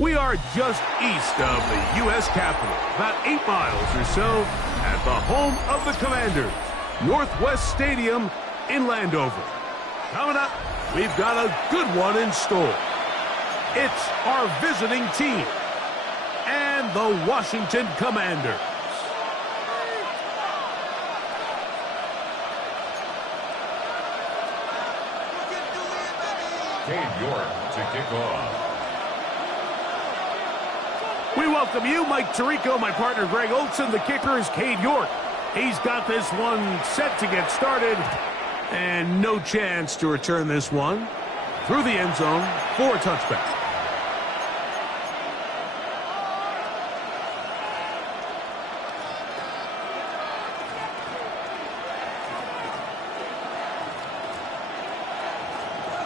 We are just east of the U.S. Capitol, about 8 miles or so, at the home of the Commanders, Northwest Stadium in Landover. Coming up, we've got a good one in store. It's our visiting team and the Washington Commanders. Cade York to kick off. We welcome you, Mike Tirico, my partner Greg Olson. The kicker is Cade York. He's got this one set to get started, and no chance to return this one through the end zone for a touchback.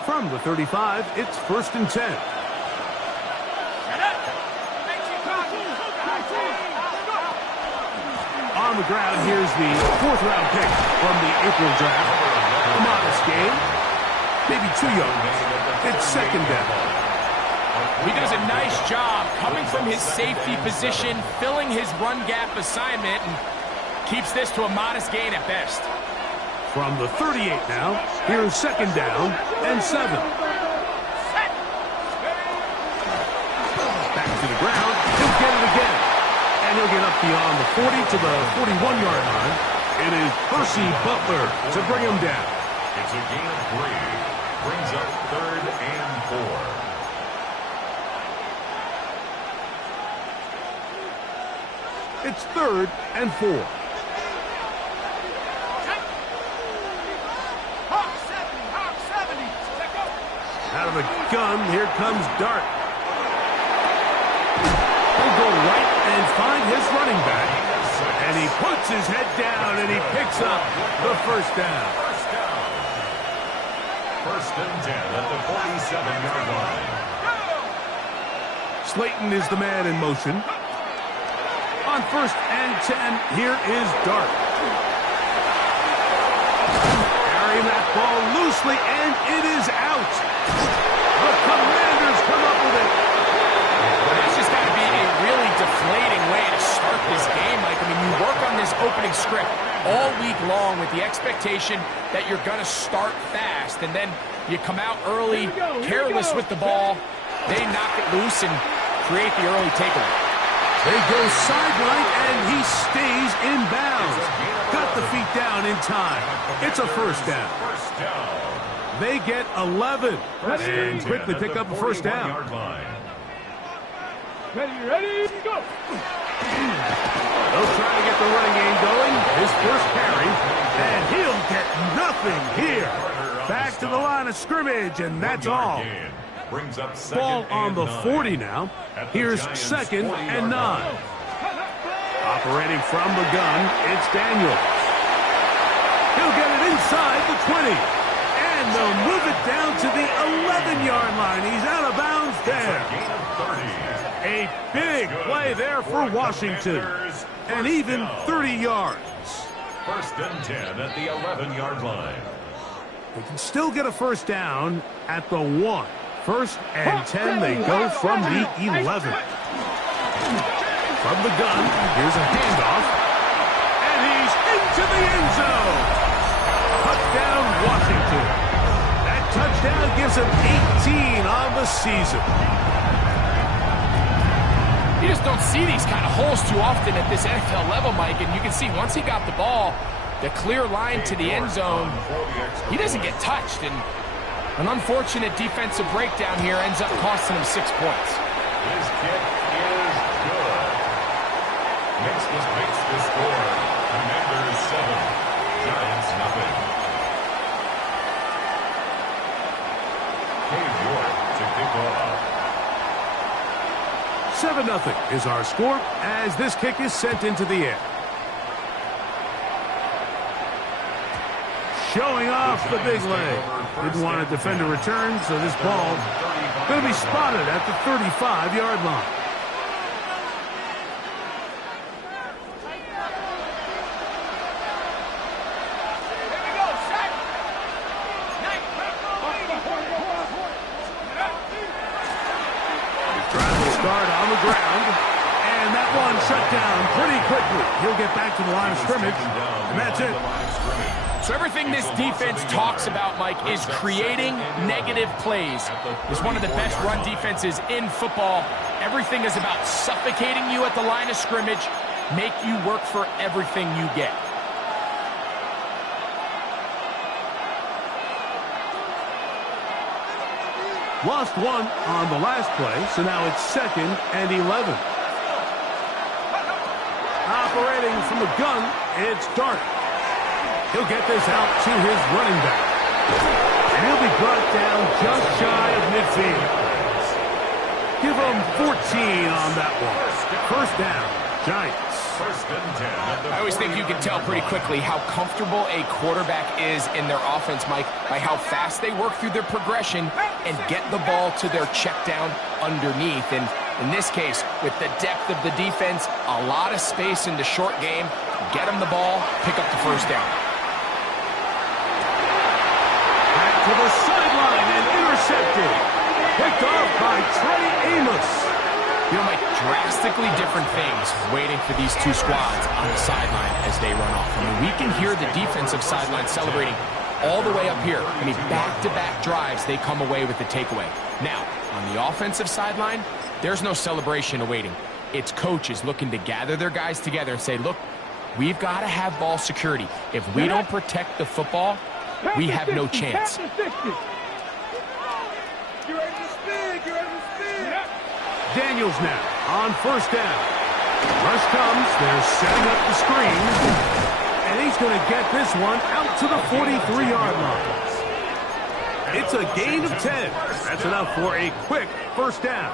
From the 35, it's 1st and 10. On the ground, here's the 4th-round pick from the April draft. A modest game, maybe 2 yards. It's 2nd down. He does a nice job coming from his safety position, filling his run gap assignment, and keeps this to a modest gain at best. From the 38 now, here's 2nd down and 7. Back to the ground, he'll get it again. And he'll get up beyond the 40 to the 41-yard line. It is Percy Butler to bring him down. It's a gain of 3. Brings up 3rd and 4. It's 3rd and 4. Out of the gun, here comes Dart. He'll go right and find his running back. And he puts his head down and he picks up the 1st down. 1st and 10 at the 47-yard line. Slayton is the man in motion. On 1st and 10, here is Dart. Carrying that ball loosely, and it is out. The Commanders come up with it. That's just got to be a really deflating way to start this game, Mike. I mean, you work on this opening script all week long with the expectation that you're going to start fast, and then you come out early, careless with the ball. They knock it loose and create the early takeaway. They go sideline, and he stays in bounds. Got the feet down in time. It's a 1st down. They get 11 and quickly pick up a 1st down. Ready, go! They'll try to get the running game going. His 1st carry, and he'll get nothing here. Back to the line of scrimmage, and that's all. Brings up Ball on the 40 9. now. Here's 2nd and 9. Operating from the gun, it's Daniels. He'll get it inside the 20. And they'll move it down to the 11-yard line. He's out of bounds there. A big play there for Washington. And even 30 yards. 1st and 10 at the 11-yard line. They can still get a 1st down at the 1. 1st and 10, they go from the 11. From the gun, here's a handoff. And he's into the end zone. Touchdown, Washington. That touchdown gives him 18 on the season. You just don't see these kind of holes too often at this NFL level, Mike, and you can see once he got the ball, the clear line to the end zone, he doesn't get touched, and an unfortunate defensive breakdown here ends up costing him 6 points. His kick is good. Makes the score. Commanders 7, Giants nothing. Cade York to kick off. 7-0 is our score as this kick is sent into the air. Showing off the big leg. Didn't want to defend a return, so this ball going to be spotted at the 35-yard line. He'll get back to the line of scrimmage, and that's it. So everything this defense talks about, Mike, is creating negative plays. It's one of the best run defenses in football. Everything is about suffocating you at the line of scrimmage, make you work for everything you get. Lost one on the last play, so now it's 2nd and 11. Operating from the gun, it's Dart. He'll get this out to his running back. And he'll be brought down just shy of midfield. Give him 14 on that one. First down, Giants. I always think you can tell pretty quickly how comfortable a quarterback is in their offense, Mike, by how fast they work through their progression and get the ball to their check down underneath. And in this case, with the depth of the defense, a lot of space in the short game, get them the ball, pick up the first down. Back to the sideline and intercepted. Picked off by Trey Amos. You know, Mike, drastically different things waiting for these two squads on the sideline as they run off. I mean, we can hear the defensive sideline celebrating all the way up here. I mean, back-to-back drives, they come away with the takeaway. Now, on the offensive sideline, there's no celebration awaiting. It's coaches looking to gather their guys together and say, look, we've got to have ball security. If we don't protect the football, we have no chance. Daniels now on first down. Rush comes. They're setting up the screen. And he's going to get this one out to the 43-yard line. It's a gain of 10. That's enough for a quick first down.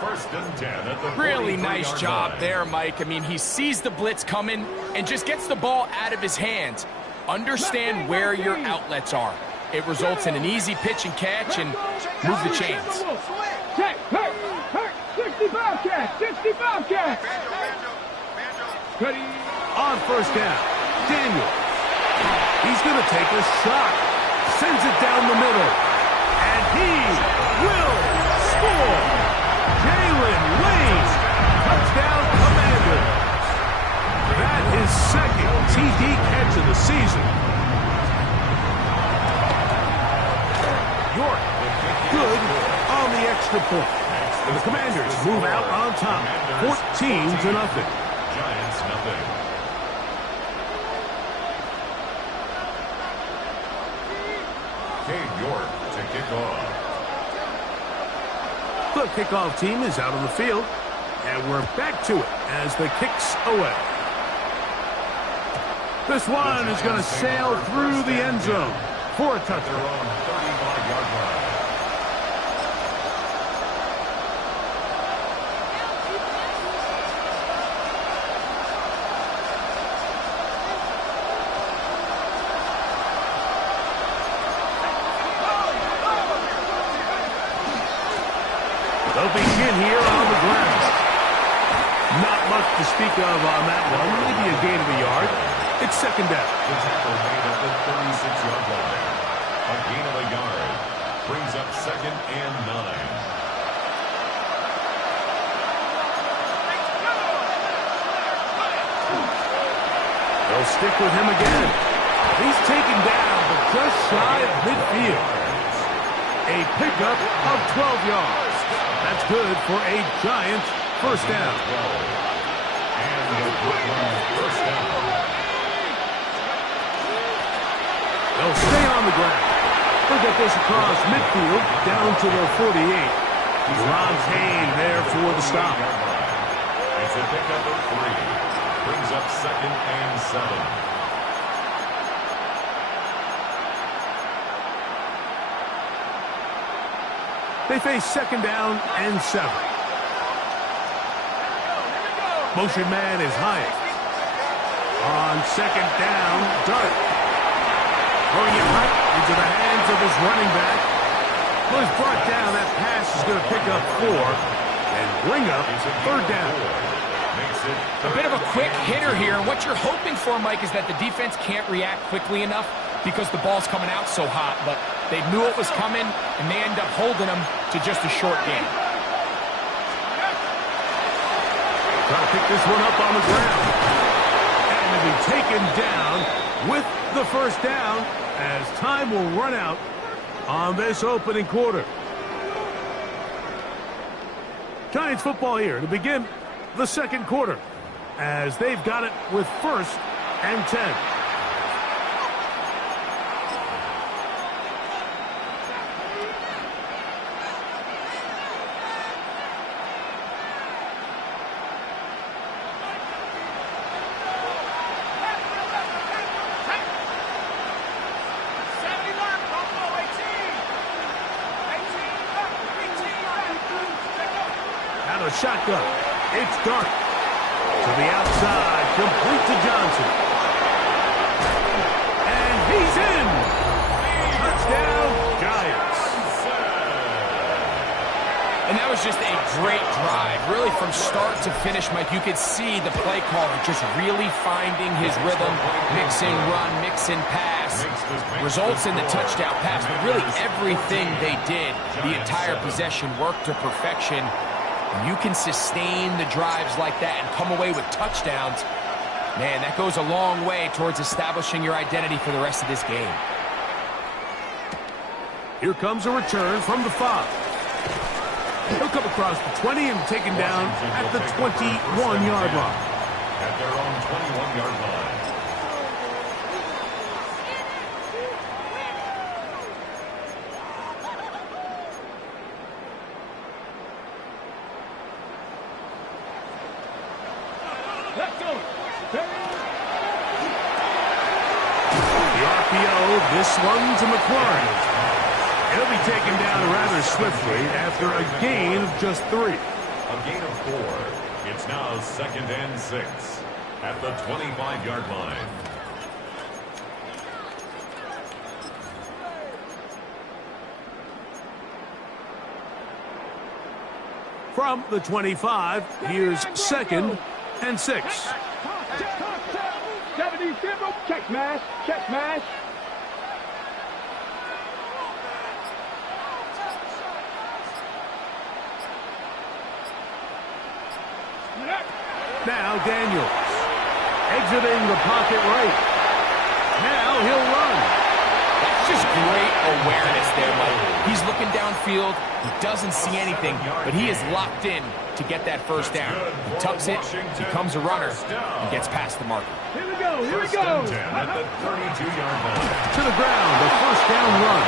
Really nice job there, Mike. I mean, he sees the blitz coming and just gets the ball out of his hands. Understand where your outlets are. It results in an easy pitch and catch and move the chains. 65 catch, 65 catch. On first down, Daniel. He's going to take a shot. Sends it down the middle. And he will score. Jalen Lane. Touchdown, Commanders. That is second TD catch of the season. York, good on the extra point. And the Commanders move out on top, 14-0. Giants nothing. Cade York to kick off. The kickoff team is out on the field, and we're back to it as the kick's away. This one is going to sail through the end zone for a touchdown. Their own 35-yard line. They'll begin here on the ground. Not much to speak of on that one. Maybe a gain of a yard. It's second down. The tackle made at the 36-yard line. A gain of a yard. Brings up 2nd and 9. They'll stick with him again. He's taken down, but just shy of midfield. A pickup of 12 yards. That's good for a Giants first down. And the Brooklyn first down. They'll stay on the ground. They'll get this across midfield down to the 48. Ron Payne there for the stop. It's a pickup of 3. Brings up 2nd and 7. They face second down and 7. Motion man is Hyatt. On second down, Dart. Throwing it right into the hands of his running back. Well, he's brought down. That pass is going to pick up 4 and bring up third down. A bit of a quick hitter here. And what you're hoping for, Mike, is that the defense can't react quickly enough because the ball's coming out so hot. But they knew it was coming, and they end up holding them to just a short game. Trying to pick this one up on the ground. And will be taken down with the first down as time will run out on this opening quarter. Giants football here to begin the second quarter as they've got it with 1st and 10. Shotgun. It's Dart. To the outside. Complete to Johnson. And he's in. Touchdown, Giants. And that was just a great drive. Really from start to finish, Mike, you could see the play caller just really finding his rhythm. Mixing run, mixing pass. Results in the touchdown pass. But really everything they did, the entire possession worked to perfection. You can sustain the drives like that and come away with touchdowns. Man, that goes a long way towards establishing your identity for the rest of this game. Here comes a return from the 5. He'll come across the 20 and taken down at the 21-yard line. At their own 21-yard line. This one to McLaurin. He'll be taken down rather swiftly after a gain of just 3. A gain of 4. It's now 2nd and 6 at the 25-yard line. From the 25, here's 2nd and 6. 70, check smash, check smash. Now Daniels, exiting the pocket right. Now he'll run. That's just great awareness there, Mike. He's looking downfield. He doesn't see anything, but he is locked in to get that first down. He tucks it, becomes a runner, and gets past the marker. Here we go, here we go. At the 32-yard line. To the ground, the first down run.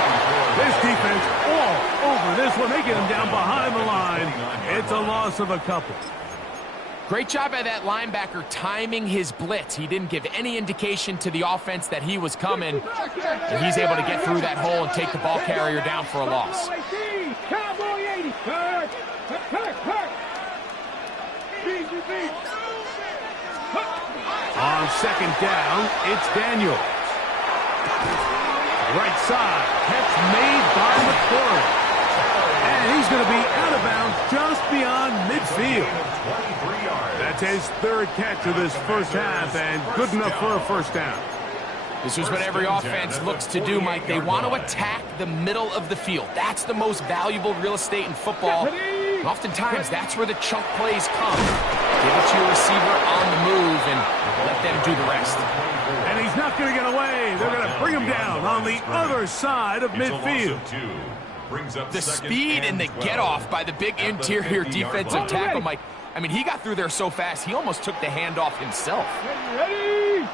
This defense all over this one. They get him down behind the line. It's a loss of a couple. Great job by that linebacker timing his blitz. He didn't give any indication to the offense that he was coming. And he's able to get through that hole and take the ball carrier down for a loss. Cowboy 80. Hurt. On second down, it's Daniels. Right side, catch made by McLaurin. And he's going to be out of bounds just beyond midfield. That's his 3rd catch of this first half, and good enough for a first down. This is what every offense looks to do, Mike. They want to attack the middle of the field. That's the most valuable real estate in football. And oftentimes, that's where the chunk plays come. Give it to your receiver on the move and let them do the rest. And he's not going to get away. They're going to bring him down on the other side of midfield. The speed and the get-off by the big interior defensive tackle, Mike. I mean, he got through there so fast, he almost took the handoff himself. Ready?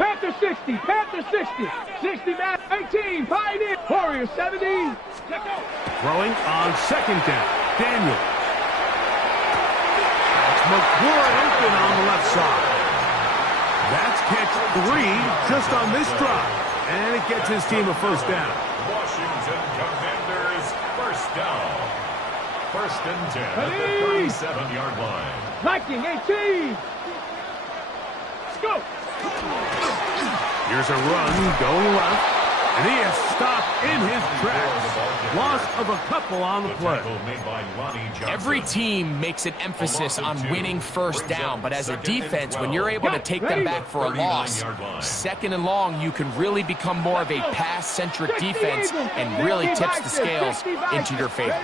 Panther 60, Panther 60. 60 man 18, Pioneer. Warrior 70. Throwing on second down. Daniel. That's McLaurin open on the left side. That's catch 3 just on this drive. And it gets his team a first down. Washington Commanders first down. 1st and 10 at the 37-yard line. Viking 18. Let's go. Here's a run going left. And he is stopped in his tracks. Loss of a couple on the play. Every team makes an emphasis on winning first down, but as a defense, when you're able to take them back for a loss, 2nd and long, you can really become more of a pass-centric defense and really tips the scales into your favor.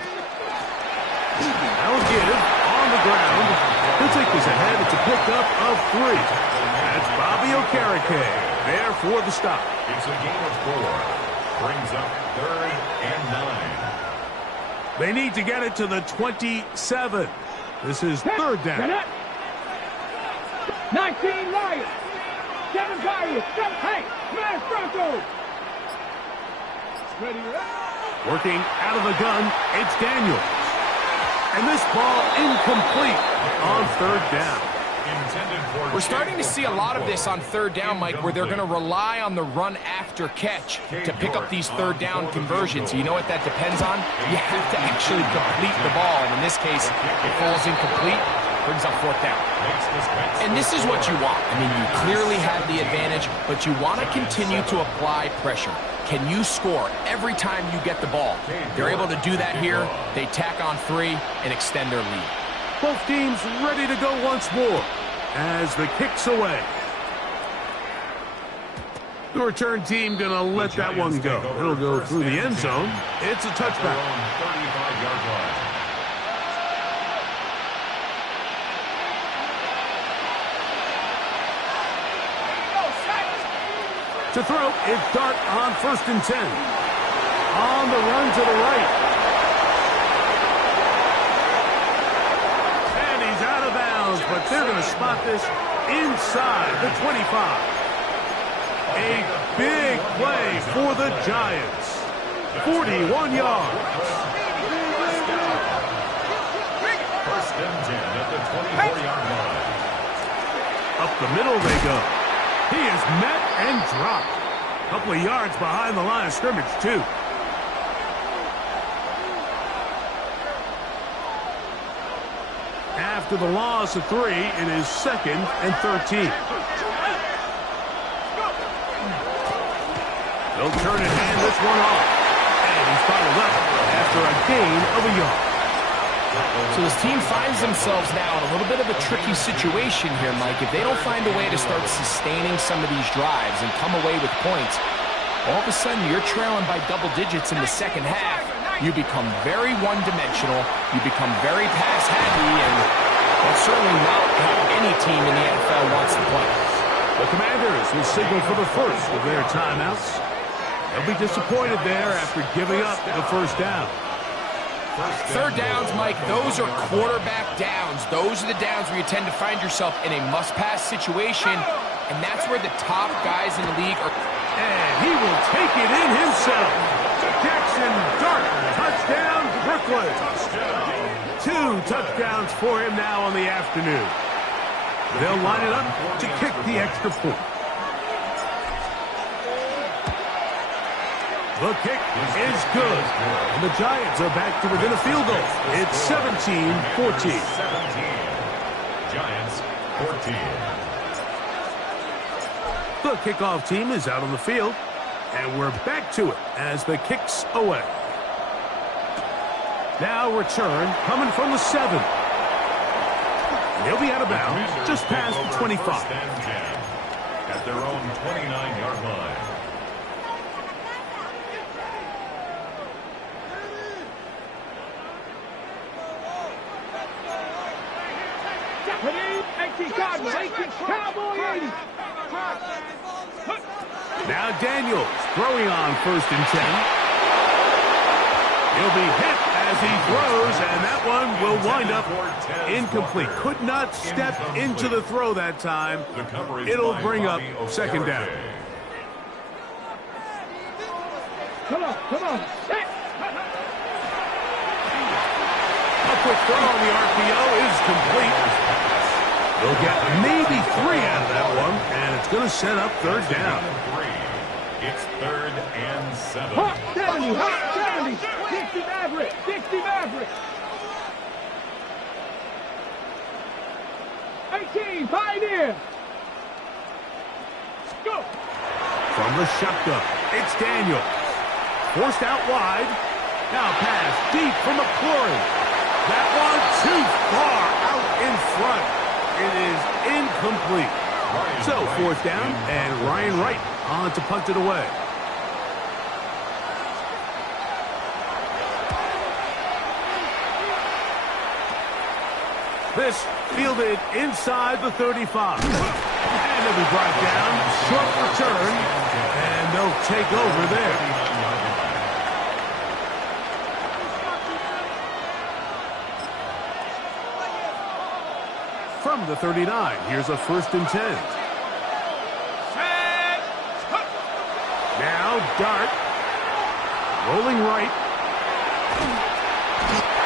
That'll give on the ground. He'll take this ahead. It's a pickup of 3. That's there for the stop. It's a gain of 4. Brings up 3rd and 9. They need to get it to the 27. This is 3rd down. 19 Lions. 7 Giants. 7 Hank. Smash Broncos. Ready, Working out of the gun, it's Daniels. And this ball incomplete on 3rd down. We're starting to see a lot of this on 3rd down, Mike, where they're going to rely on the run after catch to pick up these 3rd down conversions. You know what that depends on? You have to actually complete the ball. And in this case, it falls incomplete, brings up 4th down. And this is what you want. I mean, you clearly have the advantage, but you want to continue to apply pressure. Can you score every time you get the ball? They're able to do that here. They tack on 3 and extend their lead. Both teams ready to go once more as the kick's away. The return team going to let that one go. It'll go through the end zone. It's a touchback. 35-yard line. To throw, it's Dart on 1st and 10. On the run to the right. And he's out of bounds, but they're going to spot this inside the 25. A big play for the Giants. 41 yards. 1st and 10 at the 24-yard line. Up the middle they go. He is met and dropped. A couple of yards behind the line of scrimmage, too. After the loss of 3, it is 2nd and 13. They'll turn and hand this one off. And he's followed up after a gain of a yard. So this team finds themselves now in a little bit of a tricky situation here, Mike. If they don't find a way to start sustaining some of these drives and come away with points, all of a sudden you're trailing by double digits in the 2nd half. You become very one-dimensional. You become very pass-happy, and that's certainly not how any team in the NFL wants to play. The Commanders will signal for the first of their timeouts. They'll be disappointed there after giving up the 1st down. 3rd downs, Mike, those are quarterback downs. Those are the downs where you tend to find yourself in a must-pass situation, and that's where the top guys in the league are. And he will take it in himself. Jackson Dart, touchdown, Brooklyn. 2 touchdowns for him now on the afternoon. They'll line it up to kick the extra point. The kick is good. And the Giants are back to within a field goal. It's 17-14. 17. Giants, 14. The kickoff team is out on the field. And we're back to it as the kick's away. Now return coming from the 7. He'll be out of bounds just past the 25. At their own 29-yard line. Now Daniels throwing on 1st and 10. He'll be hit as he throws, and that one will wind up incomplete. Could not step into the throw that time. It'll bring up 2nd down. Come on. A quick throw on the RPO is complete. They'll get maybe 3 out of that one, and it's going to set up 3rd down. It's 3rd and 7. Hot 70. 60 Maverick. 60 Maverick. 18 Pioneer. Go. From the shotgun, it's Daniels. Forced out wide. Now pass deep from McLaurin. That one too far out in front. It is incomplete. So 4th down, and Ryan Wright on to punt it away. This fielded inside the 35. And they'll be brought down. Short return. And they'll take over there. From the 39, here's a 1st and 10. Now Dart. Rolling right.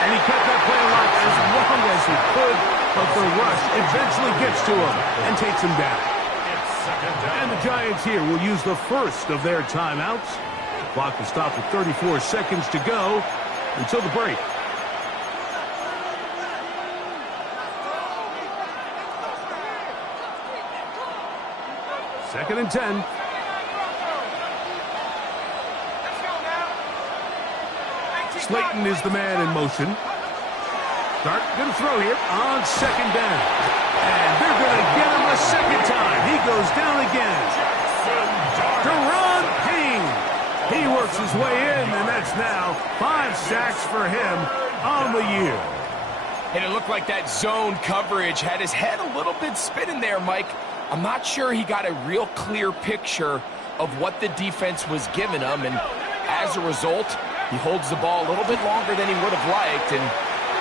And he kept that play alive as long as he could, but the rush eventually gets to him and takes him down. And the Giants here will use the first of their timeouts. The clock will stop with 34 seconds to go until the break. Second and 10. Slayton is the man in motion. Dart going to throw here on 2nd down. And they're going to get him a 2nd time. He goes down again. Deron Payne. He works his way in, and that's now 5 sacks for him on the year. And it looked like that zone coverage had his head a little bit spinning there, Mike. I'm not sure he got a real clear picture of what the defense was giving him, and as a result, he holds the ball a little bit longer than he would have liked, and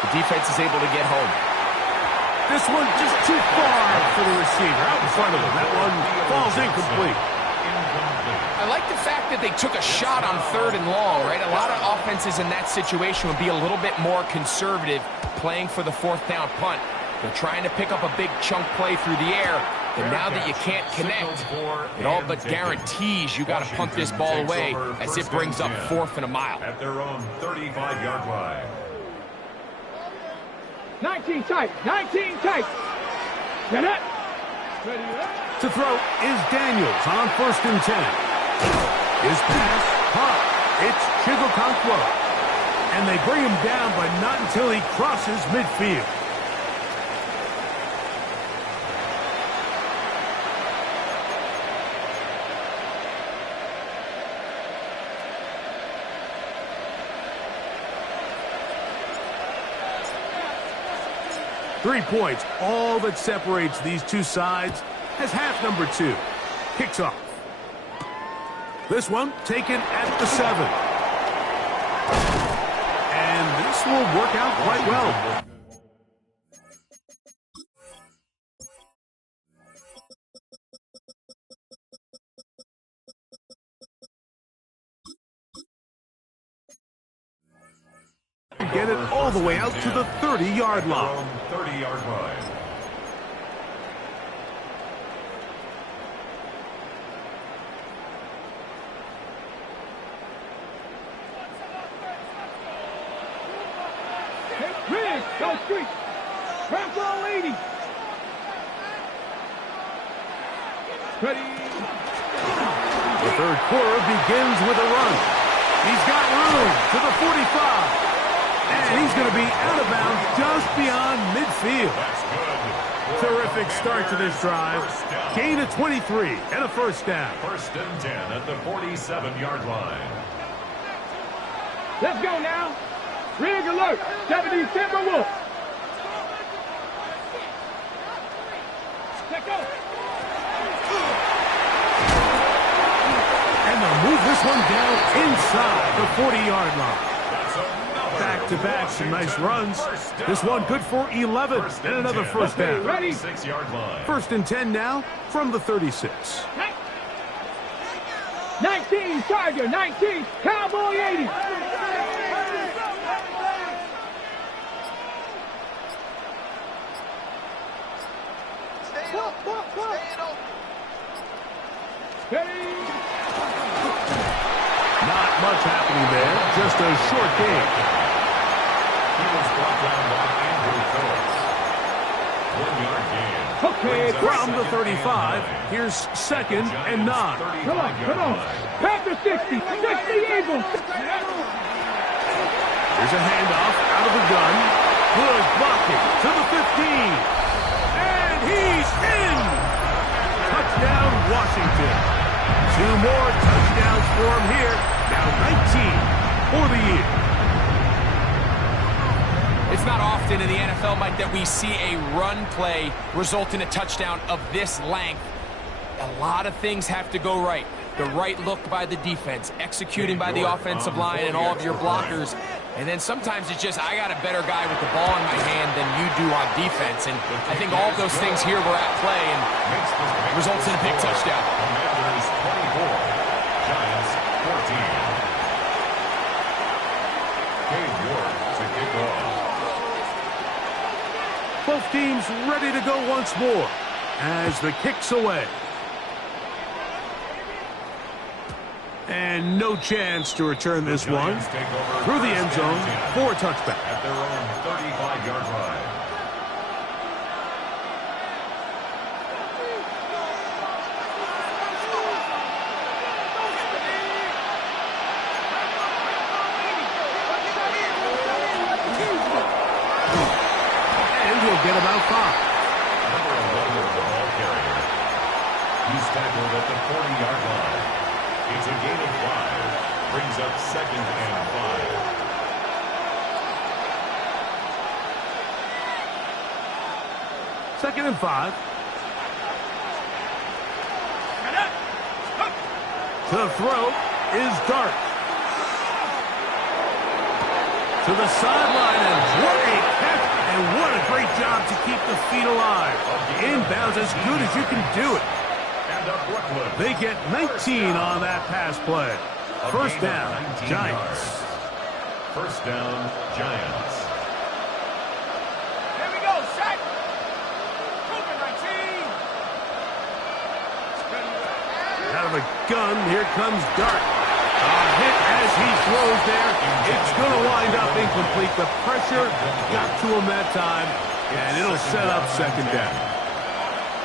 the defense is able to get home. This one just too far for the receiver. Out in front of him. That one falls incomplete. I like the fact that they took a shot on 3rd and long, right? A lot of offenses in that situation would be a little bit more conservative playing for the 4th down punt. They're trying to pick up a big chunk play through the air, but now that you can't connect, it all but guarantees you got to punt this ball away as it brings up 4th and a mile. At their own 35-yard line. 19 tight. 19 tight. Get it. Ready up. To throw is Daniels on 1st and 10. His pass, caught. It's Chigokonkwo. And they bring him down, but not until he crosses midfield. Three points, all that separates these two sides, as half number 2 kicks off. This one taken at the 7. And this will work out quite well. Get it all the way out to the 30-yard line. 30-yard line. Riggs, go street. Ramp roll 80. Ready. The 3rd quarter begins with a run. He's got room to the 45. And he's going to be out of bounds just beyond midfield. Terrific start to this drive. Gain of 23 and a 1st down. 1st and 10 at the 47-yard line. Let's go now. Rig alert. 70 Timberwolf. Let go. And they'll move this one down inside the 40-yard line. Back-to-back, some nice runs. This one good for 11 and another 1st down. Ready? 6-yard line. 1st and 10 now from the 36. 19 Tiger, 19 Cowboy 80. Not much happening there, just a short game. He was brought down by Andrew Phillips. 1-yard gain. Okay, From the 35, here's 2nd and 9. Come on. Panther 60, 60 Eagles. Here's a handoff out of the gun. Good blocking to the 15. And he's in. Touchdown, Washington. 2 more touchdowns for him here. Now 19 for the year. It's not often in the NFL, Mike, that we see a run play result in a touchdown of this length. a lot of things have to go right. The right look by the defense, executing by the offensive line and all of your blockers. And then sometimes it's just, I got a better guy with the ball in my hand than you do on defense. And I think all of those things here were at play and results in a big touchdown. Commanders 24, Giants 14. Cade Ward to kick off. Both teams ready to go once more as the kick's away. And no chance to return this one through the end zone for a touchback. At their own 35-yard line. And he'll get about 5. Number 11, the ball carrier. He's tackled at the 40-yard line. It's a gain of 5. Brings up 2nd and 5. 2nd and 5. To throw is Dart. To the sideline, and what a catch, and what a great job to keep the feet alive. Inbounds as good as you can do it. They get 19 on that pass play. First down, Giants. First down, Giants. Here we go, set. Cooper 19. Out of the gun, here comes Dart. A hit as he throws there. It's going to wind up incomplete. The pressure got to him that time, and it'll set up 2nd down.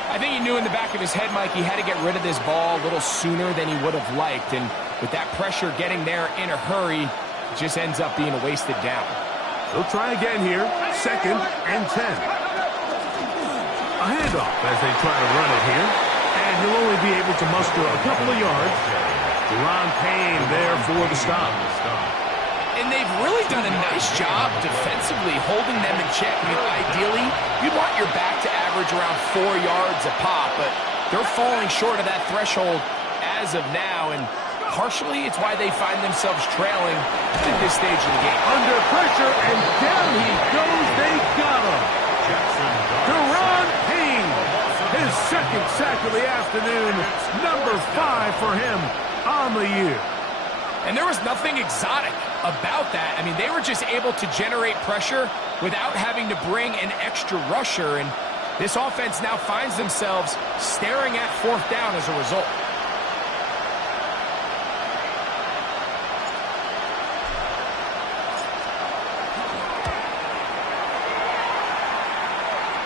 I think he knew in the back of his head, Mike, he had to get rid of this ball a little sooner than he would have liked. And with that pressure getting there in a hurry, it just ends up being a wasted down. They'll try again here. 2nd and 10. A handoff as they try to run it here. And he'll only be able to muster a couple of yards. Deron Payne there for the stop. And they've really done a nice job defensively holding them in check. I mean, ideally, you'd want your back to average around 4 yards a pop, but they're falling short of that threshold as of now, and partially it's why they find themselves trailing at this stage of the game. Under pressure, and down he goes. They got him. Deron Payne, his 2nd sack of the afternoon, number 5 for him on the year. And there was nothing exotic about that. I mean, they were just able to generate pressure without having to bring an extra rusher. And this offense now finds themselves staring at 4th down as a result.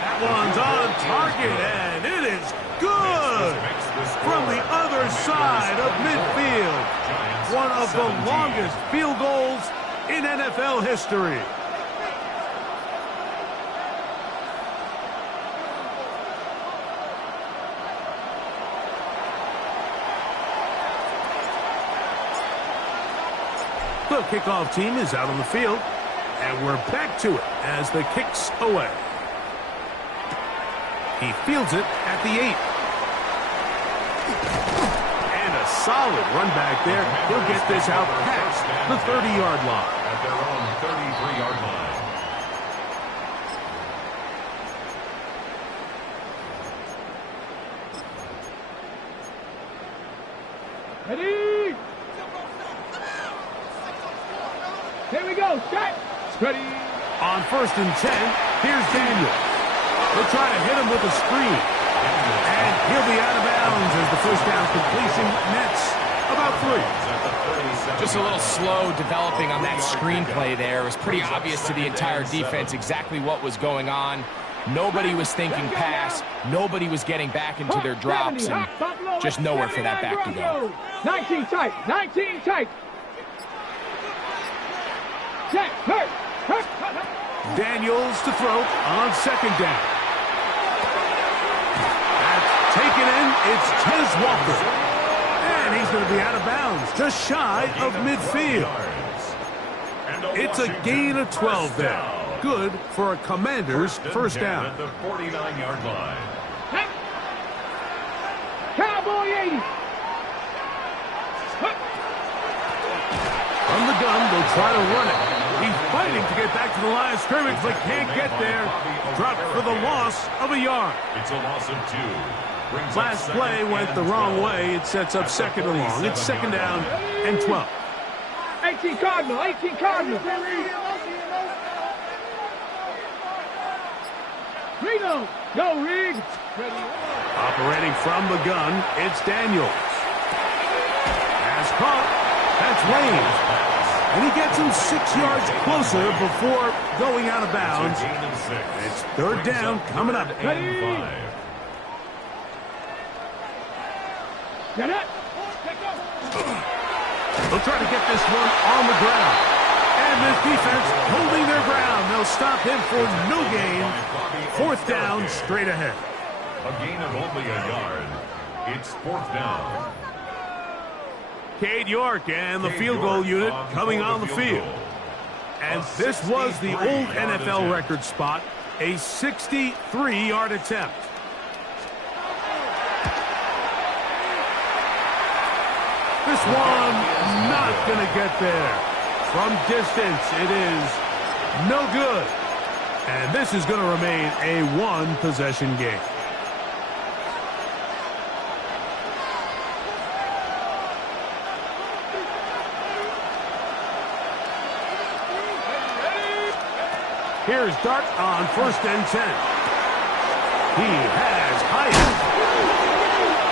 That one's on target, and it is good from the other side of midfield. One of the longest field goals in NFL history. The kickoff team is out on the field, and we're back to it as the kick's away. He fields it at the 8. Solid run back there. He'll get this out past the 30-yard line. At their own 33-yard line. Ready? Here we go, set. Ready. On 1st and 10, here's Daniel. They'll try to hit him with a screen. And he'll be out of bounds as the first down completion nets about 3. Just a little slow developing on that screenplay there. It was pretty obvious to the entire defense exactly what was going on. Nobody was thinking pass. Nobody was getting back into their drops, and just nowhere for that back to go. 19 tight, 19 tight. Check, hurt. Daniels to throw on 2nd down. Taken in, it's Tez Walker. And he's going to be out of bounds, just shy of midfield. It's a gain of 12 there. Good for a Commander's first down. At the 49-yard line. Cowboys! From the gun, they'll try to run it. He's fighting to get back to the line of scrimmage, but can't get there. Dropped for the loss of a yard. It's a loss of 2. Last play went the wrong way. It sets up second and long. It's second down and 12. 18 Cardinal, 18 Cardinal. Reno, go Reed. Operating from the gun, it's Daniels. Pass caught. That's Lane. And he gets him 6 yards closer before going out of bounds. It's third down coming up. Ready? Get it. They'll try to get this one on the ground. And this defense holding their ground. They'll stop him for no gain. Fourth down straight ahead. A gain of only a yard. It's fourth down. Cade York and the field goal unit coming on the field. And this was the old NFL record spot, a 63-yard attempt. This one not going to get there. From distance, it is no good. And this is going to remain a one-possession game. Here's Dart on 1st and 10. He has Hyatt.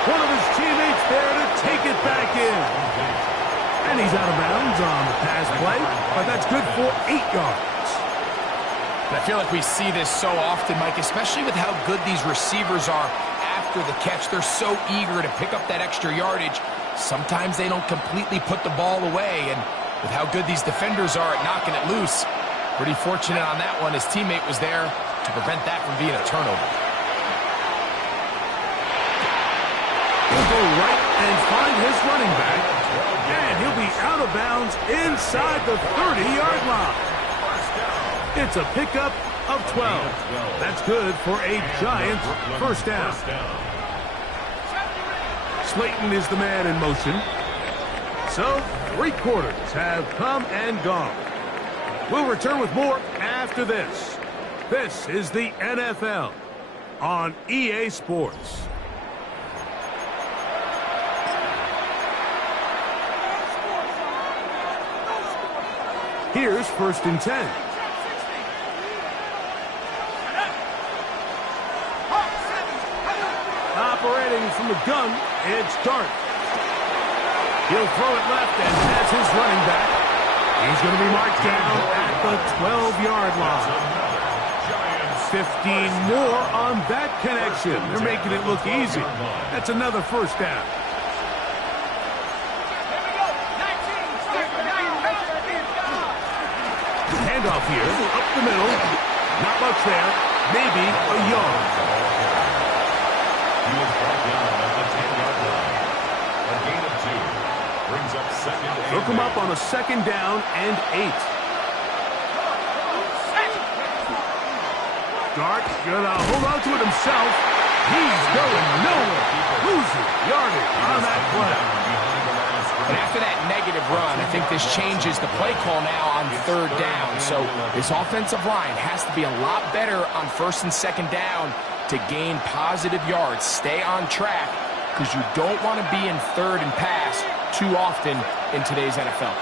One of his teammates there to take it back in. And he's out of bounds on the pass play, but that's good for 8 yards. I feel like we see this so often, Mike, especially with how good these receivers are after the catch. They're so eager to pick up that extra yardage. Sometimes they don't completely put the ball away, and with how good these defenders are at knocking it loose, pretty fortunate on that one. His teammate was there to prevent that from being a turnover. He'll go right and find his running back, and he'll be out of bounds inside the 30-yard line. It's a pickup of 12. That's good for a Giants first down. Slayton is the man in motion. So 3 quarters have come and gone. We'll return with more after this. This is the NFL on EA Sports. Here's 1st and 10. Operating from the gun, it's Dart. He'll throw it left and has his running back. He's going to be marked down at the 12-yard line. 15 more on that connection. They're making it look easy. That's another first down. Handoff here, up the middle. Not much there. Maybe a yard. He was brought down at the 10-yard line. A gain of 2. Brings up second and Took him up on a second down and 8. Dart gonna hold on to it himself. He's going nowhere. Losing yardage on that play. And after that negative run, I think this changes the play call now on 3rd down. So this offensive line has to be a lot better on 1st and 2nd down to gain positive yards. Stay on track, because you don't want to be in 3rd and pass too often in today's NFL.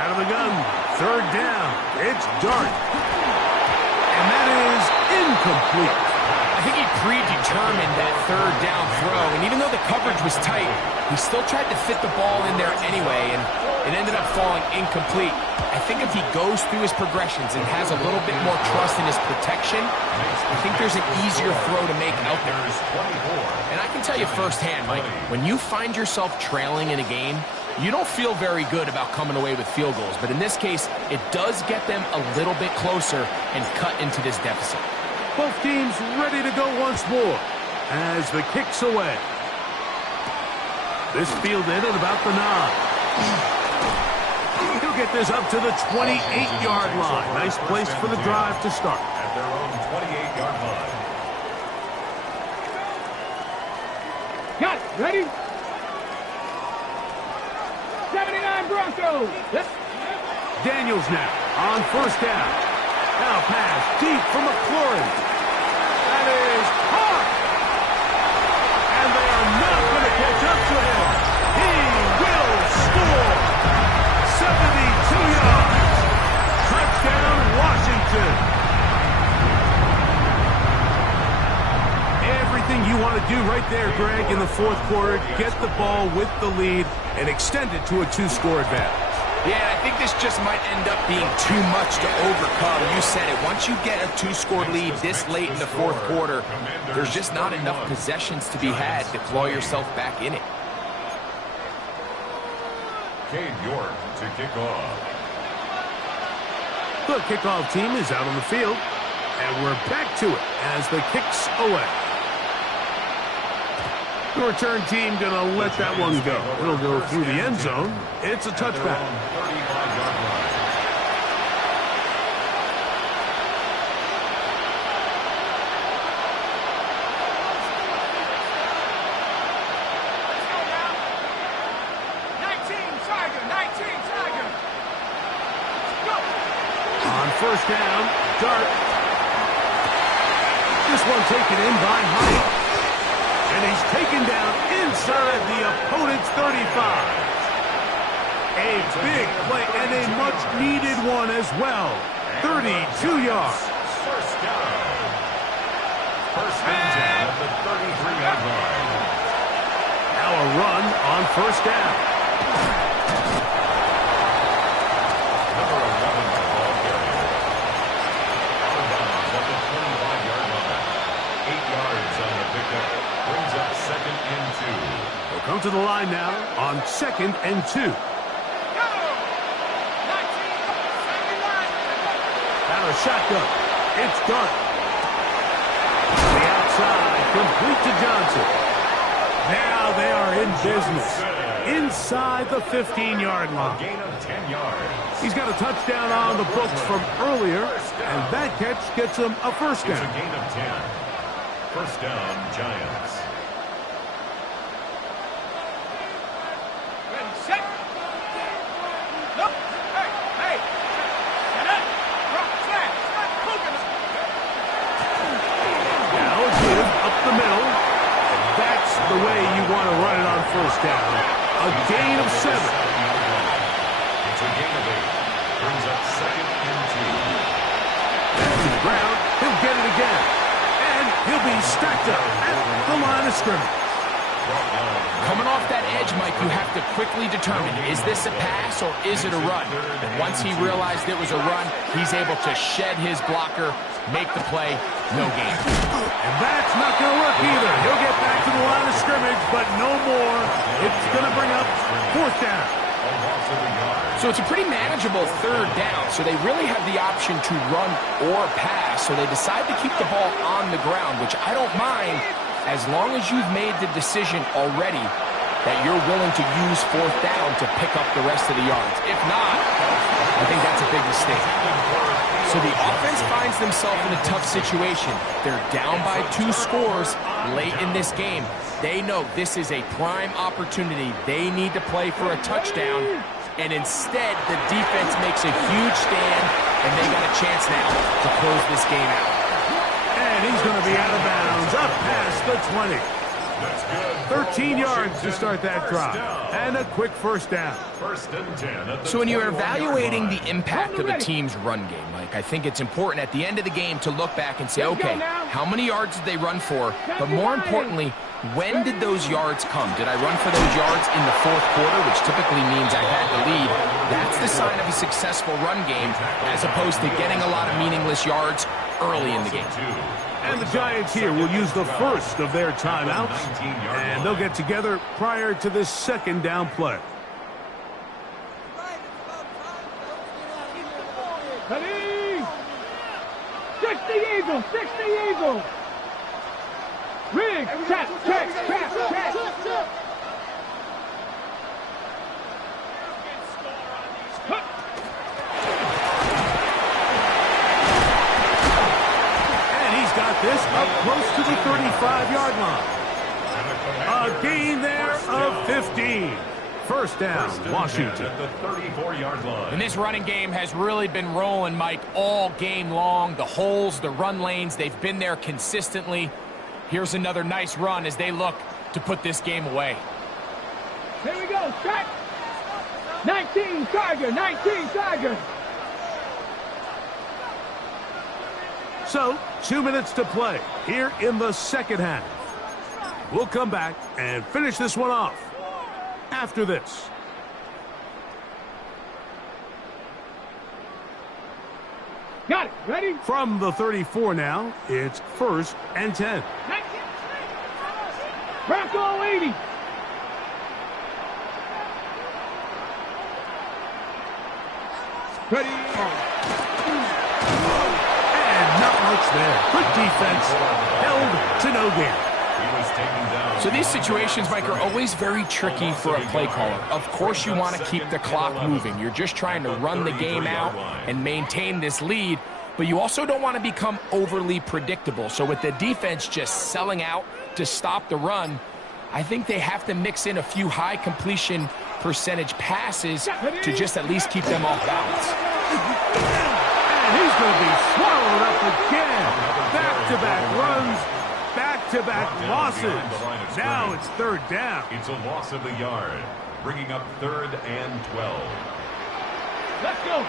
Out of the gun, 3rd down. It's Dart. And that is incomplete. I think he predetermined that 3rd down throw, and even though the coverage was tight, he still tried to fit the ball in there anyway, and it ended up falling incomplete. I think if he goes through his progressions and has a little bit more trust in his protection, I think there's an easier throw to make out there. And I can tell you firsthand, Mike, when you find yourself trailing in a game, you don't feel very good about coming away with field goals. But in this case, it does get them a little bit closer and cut into this deficit. Both teams ready to go once more as the kick's away. This fielded at about the 9. He'll get this up to the 28-yard line. Nice place for the drive to start. At their own 28-yard line. Ready? 79 Broncos. Daniels now on first down. Now pass deep for McLaurin. That is hard. And they are not going to catch up to him. He will score. 72 yards. Touchdown, Washington. Everything you want to do right there, Greg, in the fourth quarter. Get the ball with the lead and extend it to a 2-score advantage. Yeah, I think this just might end up being too much to overcome. You said it. Once you get a 2-score lead this late in the fourth quarter, there's just not enough possessions to be had to claw yourself back in it. Cade York to kick off. The kickoff team is out on the field, and we're back to it as the kick's away. The return team going to let that one go. It'll go through the end zone. It's a touchback. 35-yard line. On first down, Dart. This one taken in by Hyatt. And he's taken down inside the opponent's 35. A big play and a much-needed one as well. 32 yards. First down. First and 10 at the 33-yard line. Now a run on first down. Number 11 ball carrier. Out of bounds at the 25-yard line. 8 yards on the pickup. Brings up second and 2. We'll come to the line now on second and 2. Now a shotgun. It's done. The outside, complete to Johnson. Now they are in business. Inside the 15-yard line. Gain of 10 yards. He's got a touchdown on the books from earlier, and that catch gets him a first It's a down. gain of 10. First down, Giants. Now a give up the middle. And that's the way you want to run it on first down. A gain of 7. It's a gain of 8. Brings up second and 2. To the ground. He'll get it again. And he'll be stacked up at the line of scrimmage. Coming off that edge, Mike, you have to quickly determine, is this a pass or is it a run? And once he realized it was a run, he's able to shed his blocker, make the play, no gain. And that's not going to work either. He'll get back to the line of scrimmage, but no more. It's going to bring up fourth down. So it's a pretty manageable third down, so they really have the option to run or pass, so they decide to keep the ball on the ground, which I don't mind as long as you've made the decision already that you're willing to use fourth down to pick up the rest of the yards. If not, I think that's a big mistake. So the offense finds themselves in a tough situation. They're down by 2 scores late in this game. They know this is a prime opportunity. They need to play for a touchdown, and instead the defense makes a huge stand, and they got a chance now to close this game out. And he's going to be out of bounds, up past the 20. 13 yards to start that drive. And a quick first down. First and 10. So when you're evaluating the impact of a team's run game, Mike, I think it's important at the end of the game to look back and say, okay, how many yards did they run for? But more importantly, when did those yards come? Did I run for those yards in the fourth quarter, which typically means I had the lead? That's the sign of a successful run game, as opposed to getting a lot of meaningless yards early in the game. And the Giants here will use the first of their timeouts, and they'll get together prior to this second down play. Ready? 60 Eagles, 60 Eagles. Rig, check, check. And he's got this up close to the 35-yard line. A gain there First down, Washington. At the 34-yard line. And this running game has really been rolling, Mike, all game long. The holes, the run lanes, they've been there consistently. Here's another nice run as they look to put this game away. Here we go, strike. 19 Tiger, 19 Tiger. So, 2 minutes to play here in the second half. We'll come back and finish this one off after this. Got it. Ready? From the 34 now, it's 1st and 10. Bronco 80. Ready? And not much there. Good defense. Held to no gain. He was taken down. So these situations, Mike, are always very tricky for a play caller. Of course you want to keep the clock moving. You're just trying to run the game out and maintain this lead, but you also don't want to become overly predictable. So with the defense just selling out to stop the run, I think they have to mix in a few high completion percentage passes to just at least keep them off balance. And he's going to be swallowed up again. Back-to-back runs, back-to-back losses. Now it's 3rd down. It's a loss of the yard, bringing up 3rd and 12. Let's go.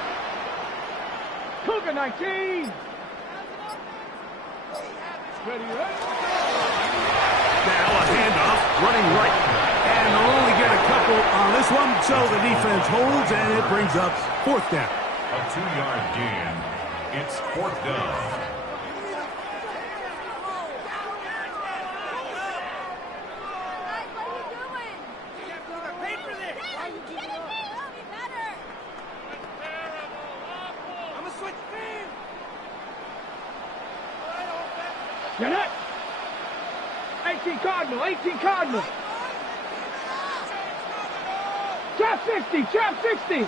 Cougar 19. Ready, ready? Now a handoff, running right. And they'll only get a couple on this one, so the defense holds, and it brings up 4th down. A 2-yard gain. It's 4th down. Get it. 18 Cardinal, 18 Cardinal. Trap 60, trap 60.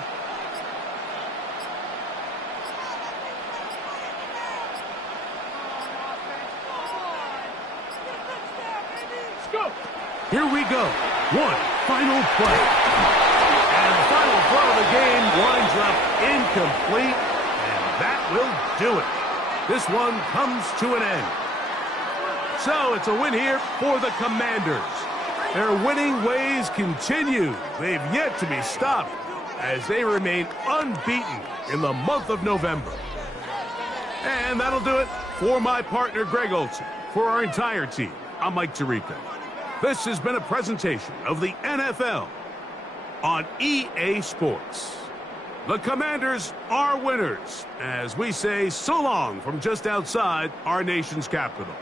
Let's go. Here we go. One final play. And the final throw of the game winds up incomplete, and that will do it. This one comes to an end. So it's a win here for the Commanders. Their winning ways continue. They've yet to be stopped as they remain unbeaten in the month of November. And that'll do it for my partner, Greg Olson. For our entire team, I'm Mike Tirico. This has been a presentation of the NFL on EA Sports. The Commanders are winners as we say so long from just outside our nation's capital.